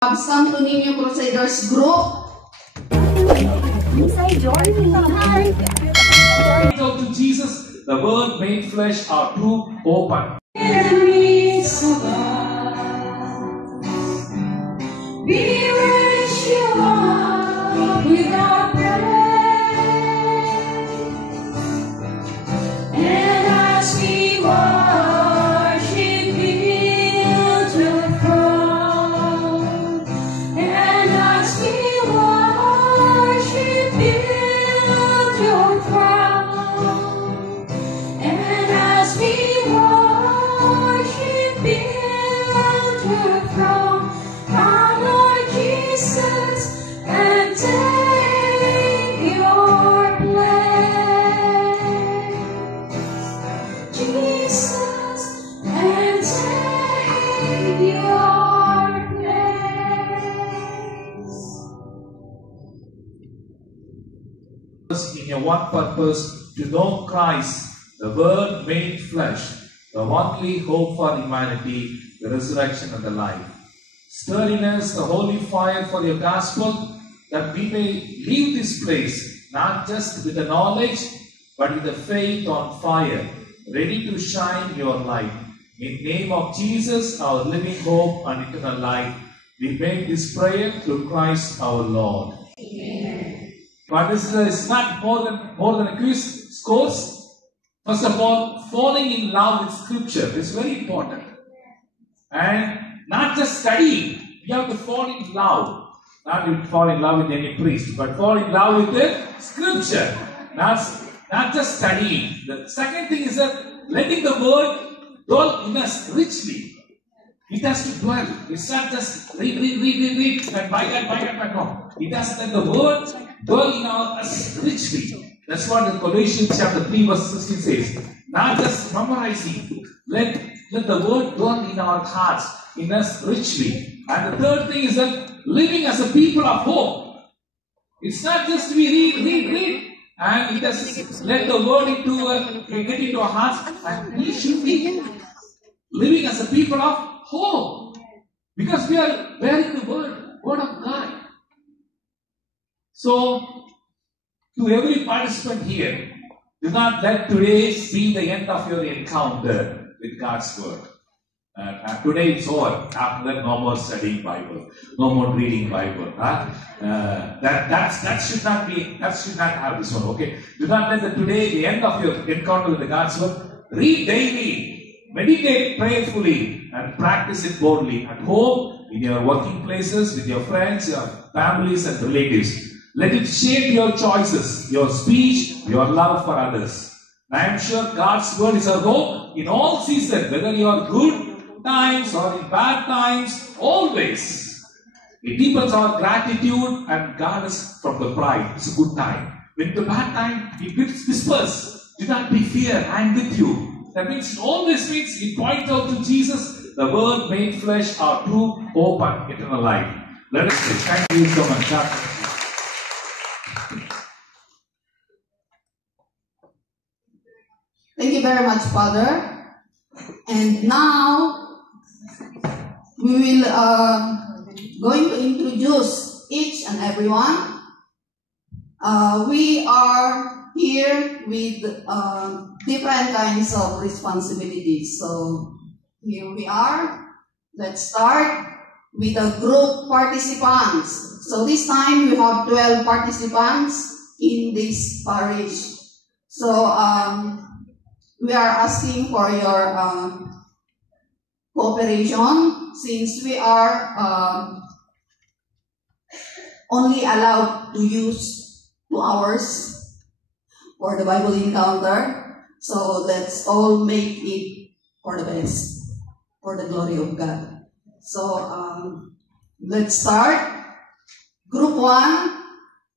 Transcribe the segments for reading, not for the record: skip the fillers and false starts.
Santo Niño Crusaders Group. To Jesus, the Word made flesh, our true hope and We raise you up with our praise, and as we worship build your throne, and as we worship build your throne, and as we worship build your throne. Come, Lord Jesus, and take your place. Jesus, and take your place. in your one purpose, to know Christ, the Word made flesh, the only hope for humanity, the resurrection and the life. Stir in us the holy fire for your gospel, that we may leave this place not just with the knowledge, but with the faith on fire, ready to shine your light. In the name of Jesus, our living hope and eternal life, we make this prayer through Christ our Lord. Amen. But this is not more than a quiz scores. First of all, falling in love with Scripture is very important. And not just studying, we have to fall in love. Not to fall in love with any priest, but fall in love with the Scripture. Not just studying. The second thing is that letting the Word dwell in us richly. It has to dwell. It's not just read, and buy that, no. It has to let the Word dwell in us richly. That's what the Colossians chapter 3 verse 16 says. Not just memorizing. Let the Word dwell in our hearts, in us richly. And the third thing is that living as a people of hope. It's not just we read, and it has let the Word get into our hearts, and we should be living as a people of hope. Because we are bearing the Word of God. So, to every participant here, do not let today be the end of your encounter with God's Word. Today it's over. After that, no more studying Bible, no more reading Bible. That should not have this one. Okay, do not let today the end of your encounter with the God's Word. Read daily, meditate prayerfully, and practice it boldly at home, in your working places, with your friends, your families, and relatives. Let it shape your choices, your speech, your love for others. I am sure God's Word is our hope in all seasons, whether you are good times or in bad times, always. It deepens our gratitude and guards us from the pride. It's a good time. When the bad time, it whispers, do not be fear, I am with you. That means, it always means, it points out to Jesus, the Word made flesh, our true hope and eternal life. Let us pray. Thank you so much. Thank you very much, Father. And now, we will going to introduce each and everyone. We are here with different kinds of responsibilities. So, here we are. Let's start with the group participants. So, this time we have 12 participants in this parish. So, we are asking for your cooperation, since we are only allowed to use 2 hours for the Bible encounter. So let's all make it for the best, for the glory of God. So let's start. Group 1,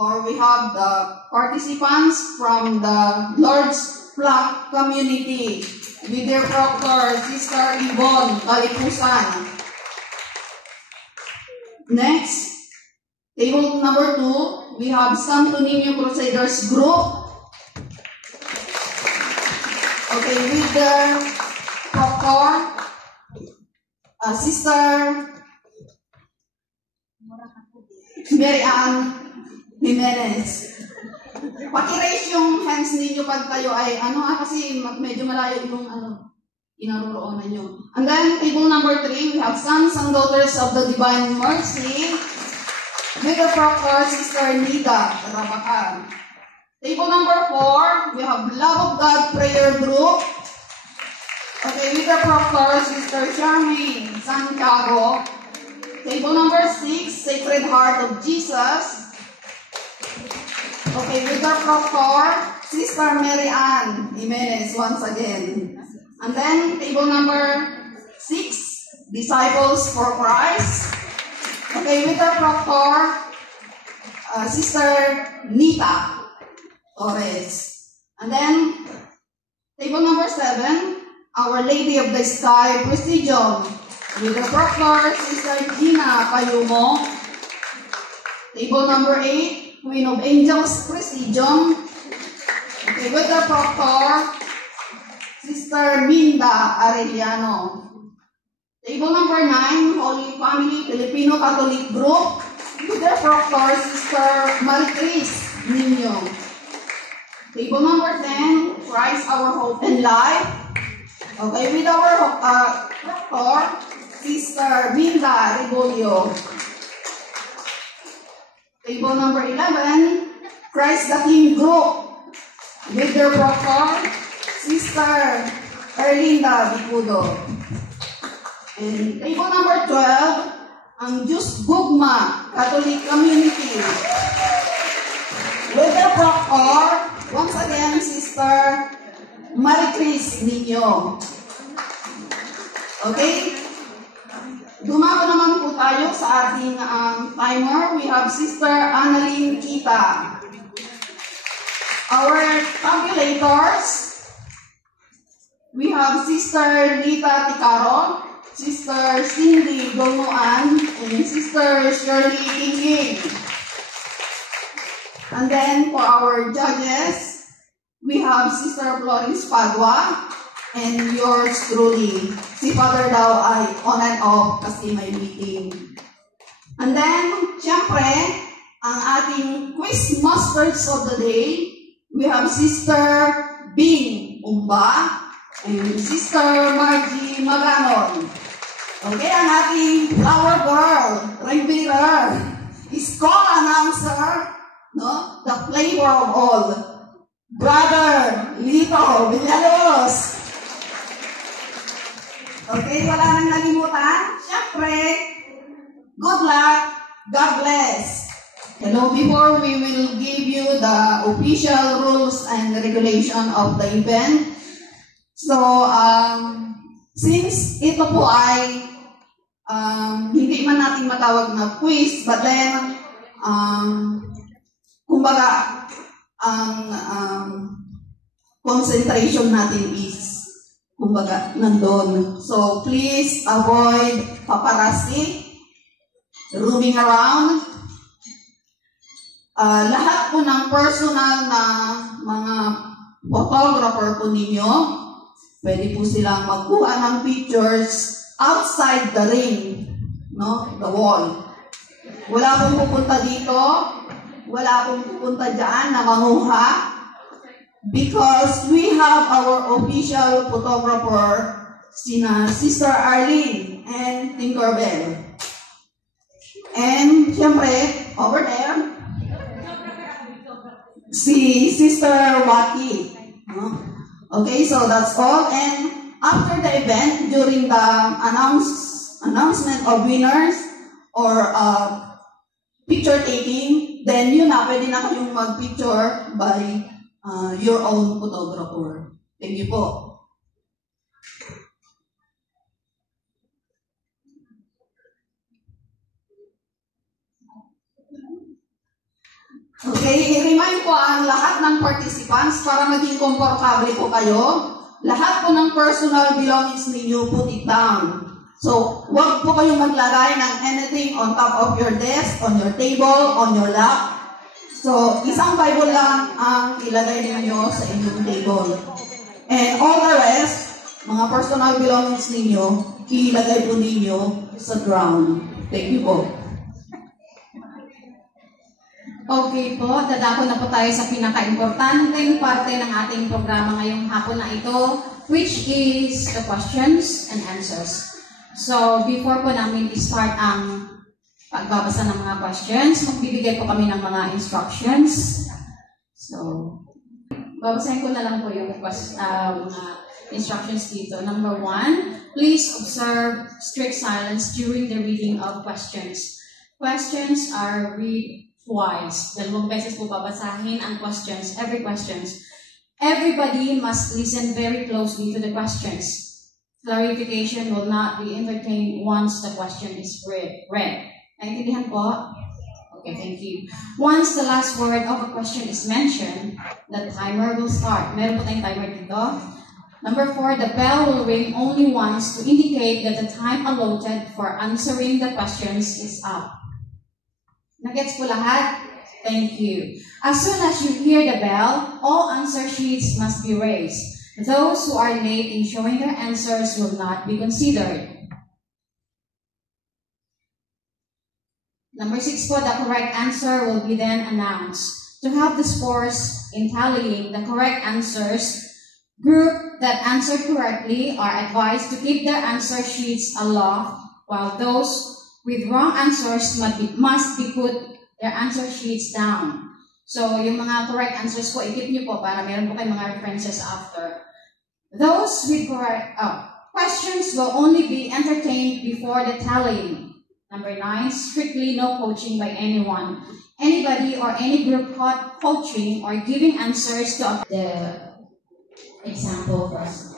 or we have the participants from the Lord's Flock community with their proctor, Sister Yvonne Kalipusan. Next, table number 2, we have Santo Niño Crusaders Group. Okay, with their proctor, Sister Mary Ann Jimenez. Paki-raise yung hands ninyo pag kayo ay kasi medyo malayo yung inaroroonan nyo. And then, table number 3, we have sons and daughters of the Divine Mercy. With the Proctor, Sister Nida Rabacan. Table number 4, we have Love of God Prayer Group. Okay, with the Proctor, Sister Charmaine Santiago. Table number 6, Sacred Heart of Jesus. Okay, with the Proctor, Sister Mary Ann Jimenez once again. And then, table number 6, Disciples for Christ. Okay, with the Proctor, Sister Nita Torres. And then, table number 7, Our Lady of the Sky Prestigium. With the Proctor, Sister Gina Payumo. Table number 8, Queen of Angels Prestigium. Okay, with the Proctor, Sister Minda Arellano. Table number 9, Holy Family Filipino Catholic Group. With the Proctor, Sister Maricris Nino. Table number 10, Christ Our Hope and Life. Okay, with our Proctor, Sister Minda Rebulio. Table number 11, Christ the King Group. With their Proctor, Sister Erlinda Bicudo. And table number 12, ang Diyos Gugma Catholic Community. With their Proctor, once again, Sister Maricris Nino. Okay? Dumako naman po tayo sa ating timer. We have Sister Annalyn Kita. Our tabulators, we have Sister Lita Ticaro, Sister Cindy Dolnoan, and Sister Shirley Tinging. And then for our judges, we have Sister Florence Padua, and yours truly. Si Father daw ay on and off kasi may meeting. And then, syempre, ang ating quiz masters of the day, we have Sister Bing Umba and Sister Margie Maganon. Okay, ang ating flower girl, ring bearer, school announcer, no? The flavor of all, Brother Lito Villalos. Okay, wala nang nalimutan. Siyempre, good luck, God bless. Hello, before we will give you the official rules and regulation of the event. So, since ito po ay hindi man natin matawag na quiz, but then, kumbaga, ang concentration natin is, kumbaga, nandun. So, please avoid paparazzi, roaming around. Lahat po ng personal na mga photographer po ninyo, pwede po silang magkuha ng pictures outside the ring, no? The wall. Wala pong pupunta dito, wala pong pupunta dyan na manguha, because we have our official photographer, sina Sister Arlene and Tinkerbell. And, syempre, over there, si Sister Waki. No? Okay, so that's all. And after the event, during the announcement of winners or picture taking, then yun na, pwede na kayong mag-picture by your own photographer. Thank you po. Okay, i-remind ko ang lahat ng participants para maging komportable po kayo. Lahat po ng personal belongings ninyo, put it down. So, huwag po kayong maglagay ng anything on top of your desk, on your table, on your lap. So, isang Bible lang ang ilagay ninyo sa inyong table. And all the rest, mga personal belongings ninyo, ilagay po ninyo sa ground. Thank you po. Okay po, dadako na po tayo sa pinaka-importanteng parte ng ating programa ngayong hapon na ito, which is the questions and answers. So, before po namin i-start ang pagbabasa ng mga questions, magbibigay po kami ng mga instructions. So, babasahin ko na lang po yung mga instructions dito. Number 1, please observe strict silence during the reading of questions. Questions are read twice. 2 beses po babasahin ang questions, every questions. Everybody must listen very closely to the questions. Clarification will not be entertained once the question is read. Naintindihan po? Okay, thank you. Once the last word of a question is mentioned, the timer will start. Meron po tayong timer dito. Number 4, the bell will ring only once to indicate that the time allotted for answering the questions is up. Nagets po lahat? Thank you. As soon as you hear the bell, all answer sheets must be raised. Those who are late in showing their answers will not be considered. Number 6 po, the correct answer will be then announced. To help the scores in tallying the correct answers, group that answered correctly are advised to keep their answer sheets aloft, while those with wrong answers must be put their answer sheets down. So, yung mga correct answers po, i-keep nyo po para meron po kayong mga references after. Those with correct questions will only be entertained before the tallying. Number 9, strictly no coaching by anyone. Anybody or any group caught coaching or giving answers to the example first.